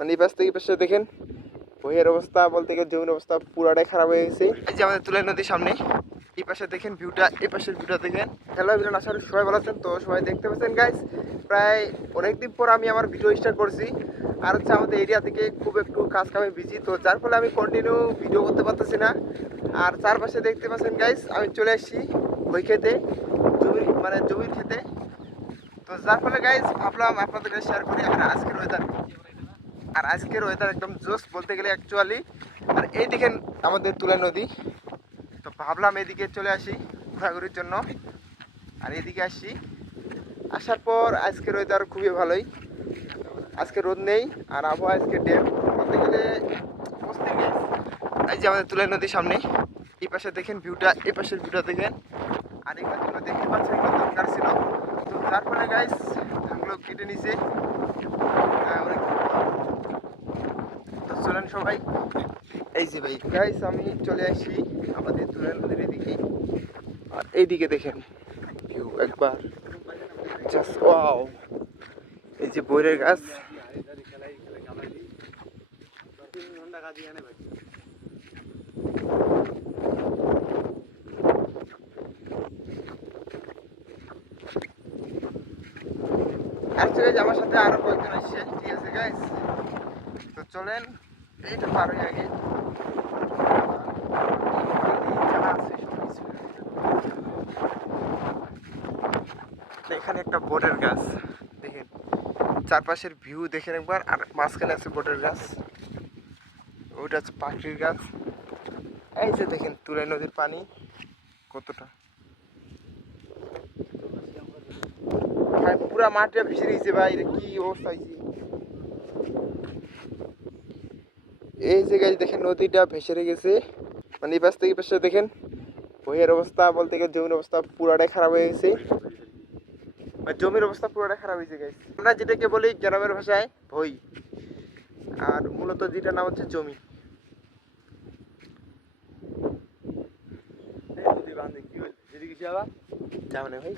মানে পাশ থেকে পাশে দেখেন, বইয়ের অবস্থা বলতে গেলে জমির অবস্থা পুরাটাই খারাপ হয়ে গেছে। এই যে আমাদের তুলাই নদীর সামনে, এই পাশে দেখেন ভিউটা এই পাশের ভিউটা দেখেন। হ্যালো আশা করি সবাই ভালো আছেন। তো সবাই দেখতে পাচ্ছেন গাইস প্রায় অনেকদিন পর আমি আমার ভিডিও স্টার্ট করছি। আর হচ্ছে আমাদের এরিয়া থেকে খুব একটু কাজ কামে বিজি তো যার ফলে আমি কন্টিনিউ ভিডিও করতে পারতেছি না। আর চারপাশে দেখতে পাচ্ছেন গাইস আমি চলে আসছি ওই খেতে, জমির মানে জমির খেতে। তো যার ফলে গাইস ভাবলাম আপনাদেরকে শেয়ার করি, আর আজকের ওয়েদার আর আজকের ওয়েদার একদম জোস বলতে গেলে অ্যাকচুয়ালি আর এই দেখেন আমাদের তুলা নদী। তো ভাবলাম এদিকে চলে আসি ঘোরাঘুরির জন্য। আর এদিকে আসি। আসার পর আজকের ওয়েদার খুবই ভালোই। আজকে রোদ নেই, আর আবহাওয়া আজকে ডেম বলতে গেলে বসতে guys। এই যে আমাদের তুলাই নদীর সামনে, এই পাশে দেখেন ভিউটা এই পাশের ভিউটা দেখেন। আর এগুলো তোমরা দেখতে পাচ্ছ এগুলো দরকার ছিল তো তারপরে গাইস ধানগুলো কেটে নিছে। সবাই এই যে ভাই গাইস আমি চলে আসি আমাদের তুলেন নদীর এদিকে। আর এইদিকে দেখেন ভিউ একবার জাস্ট ওয়াও এই যে বইরের গাছ। আমার সাথে আরও কয়েকজন আসছে, ঠিক আছে গাইস তো চলেন। এইটা পার হয়ে আগে। এখানে একটা বোটের গাছ, দেখেন। চারপাশের ভিউ দেখেন একবার আর মাঝখানে আছে বোটের গাছ। ওইটা হচ্ছে পাখির গাছ। এই যে দেখেন তুলাই নদীর পানি, কতটা। পুরা মাঠটা ভিজে গেছে ভাই কি অবস্থা হয়েছে? এই জায়গায় দেখেন নদীটা ভেসে গেছে। মানে এই পাশ থেকে পাশে দেখেন, বইয়ের অবস্থা বলতে গেলে জমির অবস্থা পুরাটাই খারাপ হয়ে গেছে। মানে জমির অবস্থা পুরোটা খারাপ হয়েছে গাইস আমরা যেটাকে বলি গ্রামের ভাষায় ভই। আর মূলত যেটা নাম হচ্ছে জমি। মানে ভাই।